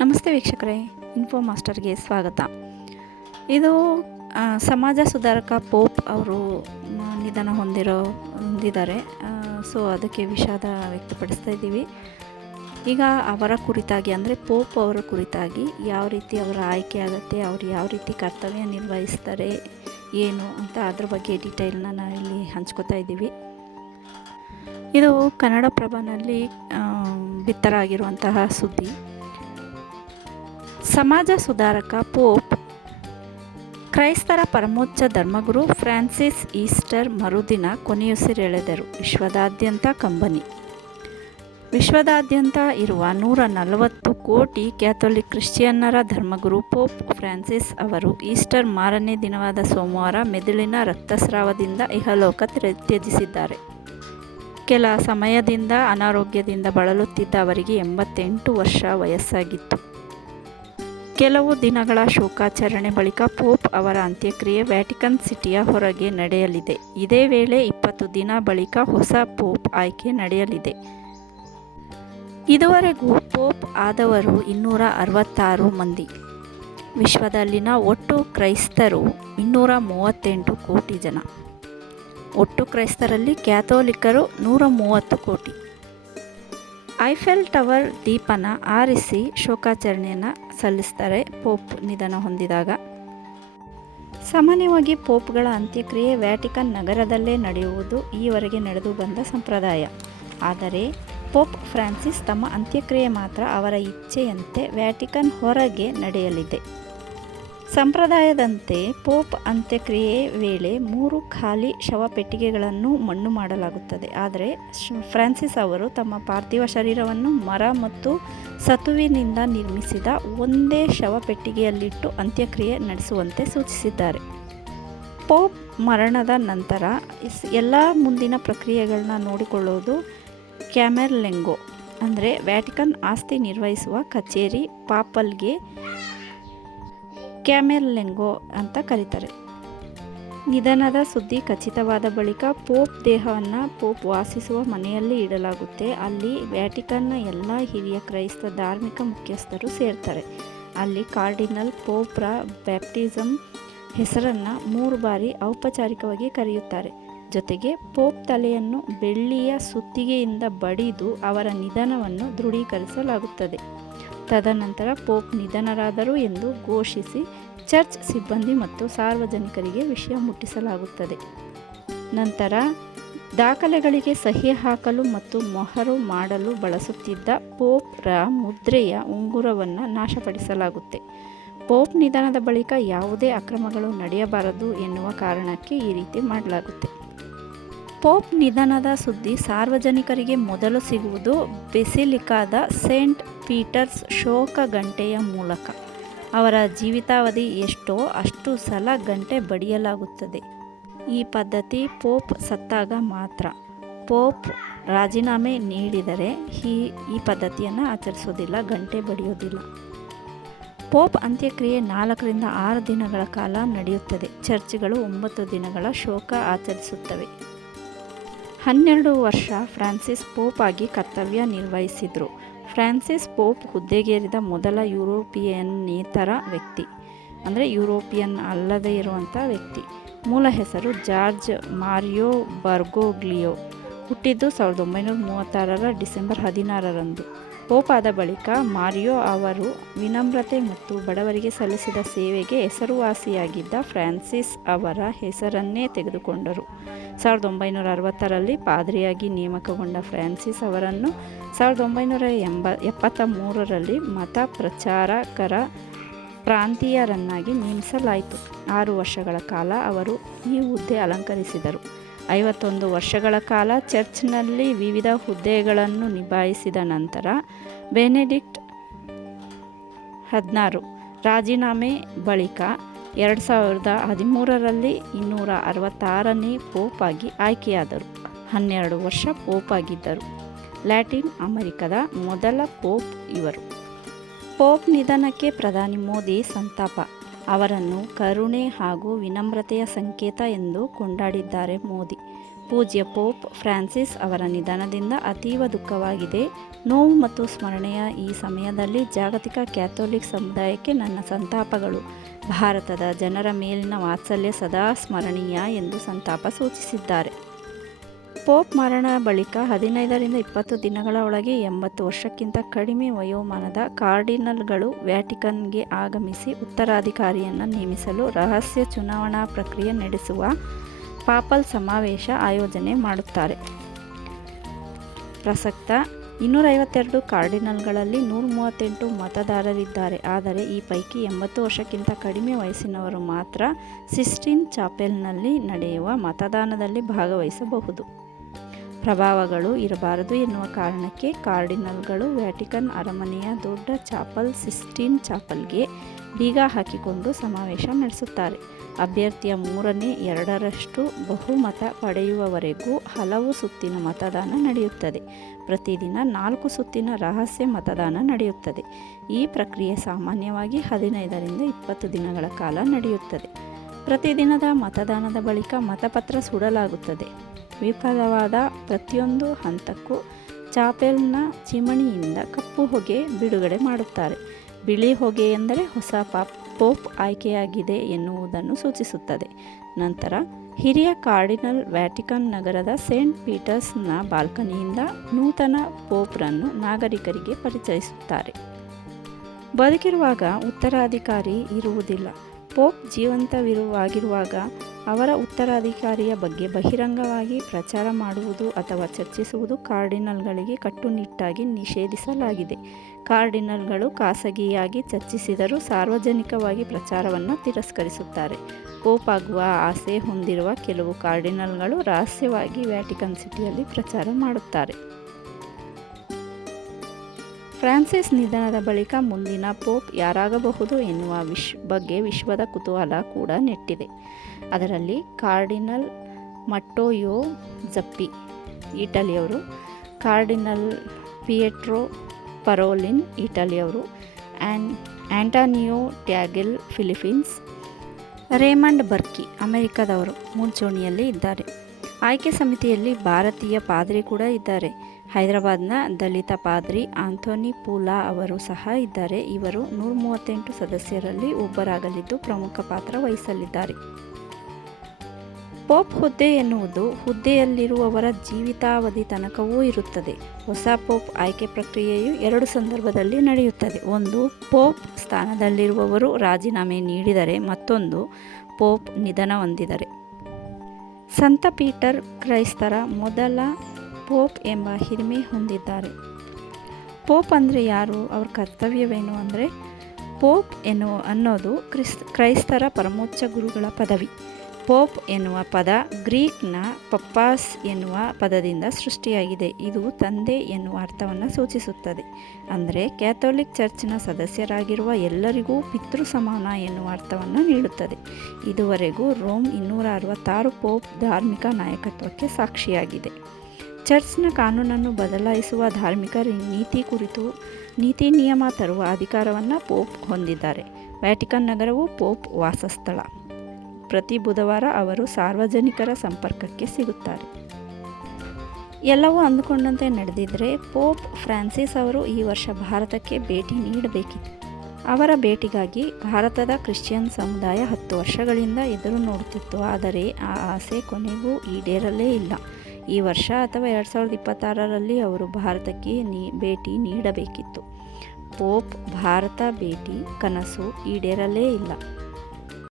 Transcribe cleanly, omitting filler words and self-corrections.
ನಮಸ್ತೆ ವೀಕ್ಷಕರೇ, ಇನ್ಫೋ ಮಾಸ್ಟರ್ಗೆ ಸ್ವಾಗತ. ಇದು ಸಮಾಜ ಸುಧಾರಕ ಪೋಪ್ ಅವರು ನಿಧನ ಹೊಂದಿದ್ದಾರೆ. ಸೊ ಅದಕ್ಕೆ ವಿಷಾದ ವ್ಯಕ್ತಪಡಿಸ್ತಾ ಇದ್ದೀವಿ. ಈಗ ಅವರ ಕುರಿತಾಗಿ ಅಂದರೆ ಪೋಪ್ ಅವರ ಕುರಿತಾಗಿ ಯಾವ ರೀತಿ ಅವರ ಆಯ್ಕೆ ಆಗುತ್ತೆ, ಅವರು ಯಾವ ರೀತಿ ಕರ್ತವ್ಯ ನಿರ್ವಹಿಸ್ತಾರೆ ಏನು ಅಂತ ಅದ್ರ ಬಗ್ಗೆ ಡೀಟೇಲ್ನ ನಾವಿಲ್ಲಿ ಹಂಚ್ಕೋತಾ ಇದ್ದೀವಿ. ಇದು ಕನ್ನಡಪ್ರಭನಲ್ಲಿ ಬಿತ್ತರಾಗಿರುವಂತಹ ಸುದ್ದಿ. ಸಮಾಜ ಸುಧಾರಕ ಪೋಪ್ ಕ್ರೈಸ್ತರ ಪರಮೋಚ್ಚ ಧರ್ಮಗುರು ಫ್ರಾನ್ಸಿಸ್ ಈಸ್ಟರ್ ಮರುದಿನ ಕೊನೆಯುಸಿರೆಳೆದರು. ವಿಶ್ವದಾದ್ಯಂತ ಇರುವ 140 ಕೋಟಿ ಕ್ಯಾಥೋಲಿಕ್ ಕ್ರಿಶ್ಚಿಯನ್ನರ ಧರ್ಮಗುರು ಪೋಪ್ ಫ್ರಾನ್ಸಿಸ್ ಅವರು ಈಸ್ಟರ್ ಮಾರನೇ ದಿನವಾದ ಸೋಮವಾರ ಮೆದುಳಿನ ರಕ್ತಸ್ರಾವದಿಂದ ಇಹಲೋಕ ತ್ಯಜಿಸಿದ್ದಾರೆ. ಕೆಲ ಸಮಯದಿಂದ ಅನಾರೋಗ್ಯದಿಂದ ಬಳಲುತ್ತಿದ್ದ ಅವರಿಗೆ 88 ವರ್ಷ ವಯಸ್ಸಾಗಿತ್ತು. ಕೆಲವು ದಿನಗಳ ಶೋಕಾಚರಣೆ ಬಳಿಕ ಪೋಪ್ ಅವರ ಅಂತ್ಯಕ್ರಿಯೆ ವ್ಯಾಟಿಕನ್ ಸಿಟಿಯ ಹೊರಗೆ ನಡೆಯಲಿದೆ. ಇದೇ ವೇಳೆ 20 ದಿನ ಬಳಿಕ ಹೊಸ ಪೋಪ್ ಆಯ್ಕೆ ನಡೆಯಲಿದೆ. ಇದುವರೆಗೂ ಪೋಪ್ ಆದವರು 266 ಮಂದಿ. ವಿಶ್ವದಲ್ಲಿನ ಒಟ್ಟು ಕ್ರೈಸ್ತರು 238 ಕೋಟಿ ಜನ. ಒಟ್ಟು ಕ್ರೈಸ್ತರಲ್ಲಿ ಕ್ಯಾಥೋಲಿಕರು 130 ಕೋಟಿ. ಐಫೆಲ್ ಟವರ್ ದೀಪನ ಆರಿಸಿ ಶೋಕಾಚರಣೆಯನ್ನು ಸಲ್ಲಿಸ್ತಾರೆ ಪೋಪ್ ನಿಧನ ಹೊಂದಿದಾಗ. ಸಾಮಾನ್ಯವಾಗಿ ಪೋಪ್ಗಳ ಅಂತ್ಯಕ್ರಿಯೆ ವ್ಯಾಟಿಕನ್ ನಗರದಲ್ಲೇ ನಡೆಯುವುದು ಈವರೆಗೆ ನಡೆದು ಬಂದ ಸಂಪ್ರದಾಯ. ಆದರೆ ಪೋಪ್ ಫ್ರಾನ್ಸಿಸ್ ತಮ್ಮ ಅಂತ್ಯಕ್ರಿಯೆ ಮಾತ್ರ ಅವರ ಇಚ್ಛೆಯಂತೆ ವ್ಯಾಟಿಕನ್ ಹೊರಗೆ ನಡೆಯಲಿದೆ. ಸಂಪ್ರದಾಯದಂತೆ ಪೋಪ್ ಅಂತ್ಯಕ್ರಿಯೆ ವೇಳೆ 3 ಖಾಲಿ ಶವಪೆಟ್ಟಿಗೆಗಳನ್ನು ಮಣ್ಣು ಮಾಡಲಾಗುತ್ತದೆ. ಆದರೆ ಫ್ರಾನ್ಸಿಸ್ ಅವರು ತಮ್ಮ ಪಾರ್ಥಿವ ಶರೀರವನ್ನು ಮರ ಮತ್ತು ಸತುವಿನಿಂದ ನಿರ್ಮಿಸಿದ ಒಂದೇ ಶವಪೆಟ್ಟಿಗೆಯಲ್ಲಿಟ್ಟು ಅಂತ್ಯಕ್ರಿಯೆ ನಡೆಸುವಂತೆ ಸೂಚಿಸಿದ್ದಾರೆ. ಪೋಪ್ ಮರಣದ ನಂತರ ಎಲ್ಲ ಮುಂದಿನ ಪ್ರಕ್ರಿಯೆಗಳನ್ನ ನೋಡಿಕೊಳ್ಳುವುದು ಕ್ಯಾಮೆರ್ಲೆಂಗೋ ಅಂದರೆ ವ್ಯಾಟಿಕನ್ ಆಸ್ತಿ ನಿರ್ವಹಿಸುವ ಕಚೇರಿ ಪಾಪಲ್ಗೆ ಕ್ಯಾಮೆರ್ಲೆಂಗೋ ಅಂತ ಕರೀತಾರೆ. ನಿಧನದ ಸುದ್ದಿ ಖಚಿತವಾದ ಬಳಿಕ ಪೋಪ್ ದೇಹವನ್ನು ಪೋಪ್ ವಾಸಿಸುವ ಮನೆಯಲ್ಲಿ ಇಡಲಾಗುತ್ತೆ. ಅಲ್ಲಿ ವ್ಯಾಟಿಕನ್ನ ಎಲ್ಲ ಹಿರಿಯ ಕ್ರೈಸ್ತ ಧಾರ್ಮಿಕ ಮುಖ್ಯಸ್ಥರು ಸೇರ್ತಾರೆ. ಅಲ್ಲಿ ಕಾರ್ಡಿನಲ್ ಪೋಪ್ರ ಬ್ಯಾಪ್ಟಿಸಮ್ ಹೆಸರನ್ನು 3 ಬಾರಿ ಔಪಚಾರಿಕವಾಗಿ ಕರೆಯುತ್ತಾರೆ. ಜೊತೆಗೆ ಪೋಪ್ ತಲೆಯನ್ನು ಬೆಳ್ಳಿಯ ಸುತ್ತಿಗೆಯಿಂದ ಬಡಿದು ಅವರ ನಿಧನವನ್ನು ದೃಢೀಕರಿಸಲಾಗುತ್ತದೆ. ತದನಂತರ ಪೋಪ್ ನಿಧನರಾದರು ಎಂದು ಘೋಷಿಸಿ ಚರ್ಚ್ ಸಿಬ್ಬಂದಿ ಮತ್ತು ಸಾರ್ವಜನಿಕರಿಗೆ ವಿಷಯ ಮುಟ್ಟಿಸಲಾಗುತ್ತದೆ. ನಂತರ ದಾಖಲೆಗಳಿಗೆ ಸಹಿ ಹಾಕಲು ಮತ್ತು ಮೊಹರು ಮಾಡಲು ಬಳಸುತ್ತಿದ್ದ ಪೋಪ್ರ ಮುದ್ರೆಯ ಉಂಗುರವನ್ನು ನಾಶಪಡಿಸಲಾಗುತ್ತೆ. ಪೋಪ್ ನಿಧನದ ಬಳಿಕ ಯಾವುದೇ ಅಕ್ರಮಗಳು ನಡೆಯಬಾರದು ಎನ್ನುವ ಕಾರಣಕ್ಕೆ ಈ ರೀತಿ ಮಾಡಲಾಗುತ್ತೆ. ಪೋಪ್ ನಿಧನದ ಸುದ್ದಿ ಸಾರ್ವಜನಿಕರಿಗೆ ಮೊದಲು ಸಿಗುವುದು ಬೆಸಿಲಿಕಾದ ಸೇಂಟ್ ಪೀಟರ್ಸ್ ಶೋಕ ಗಂಟೆಯ ಮೂಲಕ. ಅವರ ಜೀವಿತಾವಧಿ ಎಷ್ಟೋ ಅಷ್ಟು ಸಲ ಗಂಟೆ ಬಡಿಯಲಾಗುತ್ತದೆ. ಈ ಪದ್ಧತಿ ಪೋಪ್ ಸತ್ತಾಗ ಮಾತ್ರ. ಪೋಪ್ ರಾಜೀನಾಮೆ ನೀಡಿದರೆ ಈ ಪದ್ಧತಿಯನ್ನು ಆಚರಿಸೋದಿಲ್ಲ, ಗಂಟೆ ಬಡಿಯೋದಿಲ್ಲ. ಪೋಪ್ ಅಂತ್ಯಕ್ರಿಯೆ 4 ರಿಂದ 6 ದಿನಗಳ ಕಾಲ ನಡೆಯುತ್ತದೆ. ಚರ್ಚ್ಗಳು 9 ದಿನಗಳ ಶೋಕ ಆಚರಿಸುತ್ತವೆ. 12 ವರ್ಷ ಫ್ರಾನ್ಸಿಸ್ ಪೋಪ್ ಆಗಿ ಕರ್ತವ್ಯ ನಿರ್ವಹಿಸಿದರು. ಫ್ರಾನ್ಸಿಸ್ ಪೋಪ್ ಹುದ್ದೆಗೇರಿದ ಮೊದಲ ಯುರೋಪಿಯನ್ನೇತರ ವ್ಯಕ್ತಿ, ಅಂದರೆ ಯುರೋಪಿಯನ್ ಅಲ್ಲದೇ ಇರುವಂಥ ವ್ಯಕ್ತಿ. ಮೂಲ ಹೆಸರು ಜಾರ್ಜ್ ಮಾರಿಯೋ ಬರ್ಗೋಗ್ಲಿಯೋ. ಹುಟ್ಟಿದ್ದು 1936 ಡಿಸೆಂಬರ್ 16ರಂದು. ಪೋಪ್ ಆದ ಬಳಿಕ ಮಾರಿಯೋ ಅವರು ವಿನಮ್ರತೆ ಮತ್ತು ಬಡವರಿಗೆ ಸಲ್ಲಿಸಿದ ಸೇವೆಗೆ ಹೆಸರುವಾಸಿಯಾಗಿದ್ದ ಫ್ರಾನ್ಸಿಸ್ ಅವರ ಹೆಸರನ್ನೇ ತೆಗೆದುಕೊಂಡರು. 1960ರಲ್ಲಿ ಪಾದ್ರಿಯಾಗಿ ನೇಮಕಗೊಂಡ ಫ್ರಾನ್ಸಿಸ್ ಅವರನ್ನು 1973ರಲ್ಲಿ ಮತ ಪ್ರಚಾರಕರ ಪ್ರಾಂತೀಯರನ್ನಾಗಿ ನೇಮಿಸಲಾಯಿತು. 6 ವರ್ಷಗಳ ಕಾಲ ಅವರು ಈ ಹುದ್ದೆ ಅಲಂಕರಿಸಿದರು. 51 ವರ್ಷಗಳ ಕಾಲ ಚರ್ಚ್ನಲ್ಲಿ ವಿವಿಧ ಹುದ್ದೆಗಳನ್ನು ನಿಭಾಯಿಸಿದ ನಂತರ ಬೆನೆಡಿಕ್ಟ್ 16 ರಾಜೀನಾಮೆ ಬಳಿಕ 2013ರಲ್ಲಿ 266ನೇ ಪೋಪ್ ಆಗಿ ಆಯ್ಕೆಯಾದರು. 12 ವರ್ಷ ಪೋಪ್ ಆಗಿದ್ದರು. ಲ್ಯಾಟಿನ್ ಅಮೆರಿಕದ ಮೊದಲ ಪೋಪ್ ಇವರು. ಪೋಪ್ ನಿಧನಕ್ಕೆ ಪ್ರಧಾನಿ ಮೋದಿ ಸಂತಾಪ. ಅವರನ್ನು ಕರುಣೆ ಹಾಗೂ ವಿನಮ್ರತೆಯ ಸಂಕೇತ ಎಂದು ಕೊಂಡಾಡಿದ್ದಾರೆ ಮೋದಿ. ಪೂಜ್ಯ ಪೋಪ್ ಫ್ರಾನ್ಸಿಸ್ ಅವರ ನಿಧನದಿಂದ ಅತೀವ ದುಃಖವಾಗಿದೆ. ನೋವು ಮತ್ತು ಸ್ಮರಣೆಯ ಈ ಸಮಯದಲ್ಲಿ ಜಾಗತಿಕ ಕ್ಯಾಥೋಲಿಕ್ ಸಮುದಾಯಕ್ಕೆ ನನ್ನ ಸಂತಾಪಗಳು. ಭಾರತದ ಜನರ ಮೇಲಿನ ವಾತ್ಸಲ್ಯ ಸದಾ ಸ್ಮರಣೀಯ ಎಂದು ಸಂತಾಪ ಸೂಚಿಸಿದ್ದಾರೆ. ಪೋಪ್ ಮರಣ ಬಳಿಕ 15-20 ದಿನಗಳ ಒಳಗೆ 80 ವರ್ಷಕ್ಕಿಂತ ಕಡಿಮೆ ವಯೋಮಾನದ ಕಾರ್ಡಿನಲ್ಗಳು ವ್ಯಾಟಿಕನ್ಗೆ ಆಗಮಿಸಿ ಉತ್ತರಾಧಿಕಾರಿಯನ್ನು ನೇಮಿಸಲು ರಹಸ್ಯ ಚುನಾವಣಾ ಪ್ರಕ್ರಿಯೆ ನಡೆಸುವ ಪಾಪಲ್ ಸಮಾವೇಶ ಆಯೋಜನೆ ಮಾಡುತ್ತಾರೆ. ಪ್ರಸಕ್ತ 252 ಕಾರ್ಡಿನಲ್ಗಳಲ್ಲಿ 138 ಮತದಾರರಿದ್ದಾರೆ. ಆದರೆ ಈ ಪೈಕಿ 80 ವರ್ಷಕ್ಕಿಂತ ಕಡಿಮೆ ವಯಸ್ಸಿನವರು ಮಾತ್ರ ಸಿಸ್ಟೀನ್ ಚಾಪೆಲ್ನಲ್ಲಿ ನಡೆಯುವ ಮತದಾನದಲ್ಲಿ ಭಾಗವಹಿಸಬಹುದು. ಪ್ರಭಾವಗಳು ಇರಬಾರದು ಎನ್ನುವ ಕಾರಣಕ್ಕೆ ಕಾರ್ಡಿನಲ್ಗಳು ವ್ಯಾಟಿಕನ್ ಅರಮನೆಯ ದೊಡ್ಡ ಚಾಪಲ್ ಸಿಸ್ಟೀನ್ ಚಾಪಲ್ಗೆ ಬೀಗ ಹಾಕಿಕೊಂಡು ಸಮಾವೇಶ ನಡೆಸುತ್ತಾರೆ. ಅಭ್ಯರ್ಥಿಯ 3/2 ಬಹುಮತ ಪಡೆಯುವವರೆಗೂ ಹಲವು ಸುತ್ತಿನ ಮತದಾನ ನಡೆಯುತ್ತದೆ. ಪ್ರತಿದಿನ 4 ಸುತ್ತಿನ ರಹಸ್ಯ ಮತದಾನ ನಡೆಯುತ್ತದೆ. ಈ ಪ್ರಕ್ರಿಯೆ ಸಾಮಾನ್ಯವಾಗಿ 15-20 ದಿನಗಳ ಕಾಲ ನಡೆಯುತ್ತದೆ. ಪ್ರತಿದಿನದ ಮತದಾನದ ಬಳಿಕ ಮತಪತ್ರ ಸುಡಲಾಗುತ್ತದೆ. ವಿಫಲವಾದ ಪ್ರತಿಯೊಂದು ಹಂತಕ್ಕೂ ಚಾಪೆಲ್ನ ಚಿಮಣಿಯಿಂದ ಕಪ್ಪು ಹೊಗೆ ಬಿಡುಗಡೆ ಮಾಡುತ್ತಾರೆ. ಬಿಳಿ ಹೊಗೆ ಎಂದರೆ ಹೊಸ ಪೋಪ್ ಆಯ್ಕೆಯಾಗಿದೆ ಎನ್ನುವುದನ್ನು ಸೂಚಿಸುತ್ತದೆ. ನಂತರ ಹಿರಿಯ ಕಾರ್ಡಿನಲ್ ವ್ಯಾಟಿಕನ್ ನಗರದ ಸೇಂಟ್ ಪೀಟರ್ಸ್ನ ಬಾಲ್ಕನಿಯಿಂದ ನೂತನ ಪೋಪ್ರನ್ನು ನಾಗರಿಕರಿಗೆ ಪರಿಚಯಿಸುತ್ತಾರೆ. ಬದುಕಿರುವಾಗ ಉತ್ತರಾಧಿಕಾರಿ ಇರುವುದಿಲ್ಲ. ಪೋಪ್ ಜೀವಂತವಾಗಿರುವಾಗ ಅವರ ಉತ್ತರಾಧಿಕಾರಿಯ ಬಗ್ಗೆ ಬಹಿರಂಗವಾಗಿ ಪ್ರಚಾರ ಮಾಡುವುದು ಅಥವಾ ಚರ್ಚಿಸುವುದು ಕಾರ್ಡಿನಲ್ಗಳಿಗೆ ಕಟ್ಟುನಿಟ್ಟಾಗಿ ನಿಷೇಧಿಸಲಾಗಿದೆ. ಕಾರ್ಡಿನಲ್ಗಳು ಖಾಸಗಿಯಾಗಿ ಚರ್ಚಿಸಿದರೂ ಸಾರ್ವಜನಿಕವಾಗಿ ಪ್ರಚಾರವನ್ನು ತಿರಸ್ಕರಿಸುತ್ತಾರೆ. ಪೋಪ್ ಆಗುವ ಆಸೆ ಹೊಂದಿರುವ ಕೆಲವು ಕಾರ್ಡಿನಲ್ಗಳು ರಹಸ್ಯವಾಗಿ ವ್ಯಾಟಿಕನ್ ಸಿಟಿಯಲ್ಲಿ ಪ್ರಚಾರ ಮಾಡುತ್ತಾರೆ. ಫ್ರಾನ್ಸಿಸ್ ನಿಧನದ ಬಳಿಕ ಮುಂದಿನ ಪೋಪ್ ಯಾರಾಗಬಹುದು ಎನ್ನುವ ಬಗ್ಗೆ ವಿಶ್ವದ ಕುತೂಹಲ ಕೂಡ ನೆಟ್ಟಿದೆ. ಅದರಲ್ಲಿ ಕಾರ್ಡಿನಲ್ ಮಟ್ಟೆಯೋ ಜಪ್ಪಿ ಇಟಲಿಯವರು, ಕಾರ್ಡಿನಲ್ ಪಿಯೆಟ್ರೋ ಪರೋಲಿನ್ ಇಟಲಿಯವರು, Antonio Tagle Philippines, Raymond Burke ಅಮೆರಿಕದವರು ಮುಂಚೂಣಿಯಲ್ಲಿ ಇದ್ದಾರೆ. ಆಯ್ಕೆ ಸಮಿತಿಯಲ್ಲಿ ಭಾರತೀಯ ಪಾದ್ರಿ ಕೂಡ ಇದ್ದಾರೆ. ಹೈದರಾಬಾದ್ನ ದಲಿತ ಪಾದ್ರಿ ಆಂಥೋನಿ ಪೂಲಾ ಅವರು ಸಹ ಇದ್ದಾರೆ. ಇವರು 138 ಸದಸ್ಯರಲ್ಲಿ ಒಬ್ಬರಾಗಲಿದ್ದು ಪ್ರಮುಖ ಪಾತ್ರ ವಹಿಸಲಿದ್ದಾರೆ. ಪೋಪ್ ಹುದ್ದೆ ಎನ್ನುವುದು ಹುದ್ದೆಯಲ್ಲಿರುವವರ ಜೀವಿತಾವಧಿ ತನಕವೂ ಇರುತ್ತದೆ. ಹೊಸ ಪೋಪ್ ಆಯ್ಕೆ ಪ್ರಕ್ರಿಯೆಯು 2 ಸಂದರ್ಭದಲ್ಲಿ ನಡೆಯುತ್ತದೆ. ಒಂದು, ಪೋಪ್ ಸ್ಥಾನದಲ್ಲಿರುವವರು ರಾಜೀನಾಮೆ ನೀಡಿದರೆ, ಮತ್ತೊಂದು ಪೋಪ್ ನಿಧನ ಹೊಂದಿದರೆ. ಸಂತ ಪೀಟರ್ ಕ್ರೈಸ್ತರ ಮೊದಲ ಪೋಪ್ ಎಂಬ ಹಿರಿಮೆ ಹೊಂದಿದ್ದಾರೆ. ಪೋಪ್ ಅಂದರೆ ಯಾರು? ಅವ್ರ ಕರ್ತವ್ಯವೇನು ಅಂದರೆ, ಪೋಪ್ ಅನ್ನೋದು ಕ್ರೈಸ್ತರ ಪರಮೋಚ್ಚ ಗುರುಗಳ ಪದವಿ. ಪೋಪ್ ಎನ್ನುವ ಪದ ಗ್ರೀಕ್ನ ಪಪ್ಪಾಸ್ ಎನ್ನುವ ಪದದಿಂದ ಸೃಷ್ಟಿಯಾಗಿದೆ. ಇದು ತಂದೆ ಎನ್ನುವ ಅರ್ಥವನ್ನು ಸೂಚಿಸುತ್ತದೆ. ಅಂದರೆ ಕ್ಯಾಥೋಲಿಕ್ ಚರ್ಚ್ನ ಸದಸ್ಯರಾಗಿರುವ ಎಲ್ಲರಿಗೂ ಪಿತೃ ಸಮಾನ ಎನ್ನುವ ಅರ್ಥವನ್ನು ನೀಡುತ್ತದೆ. ಇದುವರೆಗೂ ರೋಮ್ 266 ಪೋಪ್ ಧಾರ್ಮಿಕ ನಾಯಕತ್ವಕ್ಕೆ ಸಾಕ್ಷಿಯಾಗಿದೆ. ಚರ್ಚ್ನ ಕಾನೂನನ್ನು ಬದಲಾಯಿಸುವ ಧಾರ್ಮಿಕ ನೀತಿ ನಿಯಮ ತರುವ ಅಧಿಕಾರವನ್ನು ಪೋಪ್ ಹೊಂದಿದ್ದಾರೆ. ವ್ಯಾಟಿಕನ್ ನಗರವು ಪೋಪ್ ವಾಸಸ್ಥಳ. ಪ್ರತಿ ಬುಧವಾರ ಅವರು ಸಾರ್ವಜನಿಕರ ಸಂಪರ್ಕಕ್ಕೆ ಸಿಗುತ್ತಾರೆ. ಎಲ್ಲವೂ ಅಂದುಕೊಂಡಂತೆ ನಡೆದಿದ್ದರೆ ಪೋಪ್ ಫ್ರಾನ್ಸಿಸ್ ಅವರು ಈ ವರ್ಷ ಭಾರತಕ್ಕೆ ಭೇಟಿ ನೀಡಬೇಕಿತ್ತು. ಅವರ ಭೇಟಿಗಾಗಿ ಭಾರತದ ಕ್ರಿಶ್ಚಿಯನ್ ಸಮುದಾಯ 10 ವರ್ಷಗಳಿಂದ ಎದುರು ನೋಡುತ್ತಿತ್ತು. ಆದರೆ ಆ ಆಸೆ ಕೊನೆಗೂ ಈಡೇರಲೇ ಇಲ್ಲ. ಈ ವರ್ಷ ಅಥವಾ 2026ರಲ್ಲಿ ಅವರು ಭಾರತಕ್ಕೆ ಭೇಟಿ ನೀಡಬೇಕಿತ್ತು. ಪೋಪ್ ಭಾರತ ಭೇಟಿ ಕನಸು ಈಡೇರಲೇ ಇಲ್ಲ.